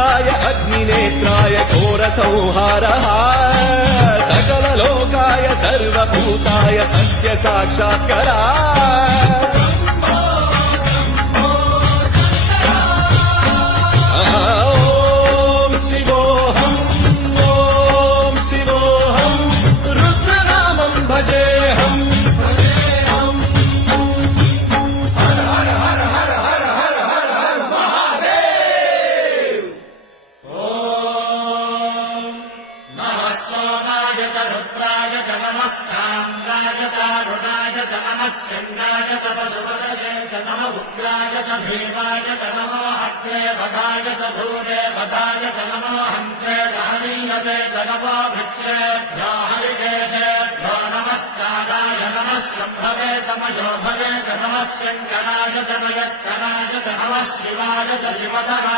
रुद्राय अग्निनेत्राय घोरसंहारः सकललोकाय सर्वभूताय सत्यसाक्षात्करा रुद्राय च नमस्ताम्राय तारुणाय च नमस्यङ्गाय च पशुपतये च नम उग्राय च भीमाय च नमो हत्रे वधाय च धूरे वधाय च नमो हन्त्रे च हनीयते च नमो वृक्षेभ्यो हरिकेशेभ्यो नमस्काराय नमः शम्भवे च मयोभवे च नमः शङ्कराय च मयस्कराय च नमः शिवाय च शिवधराय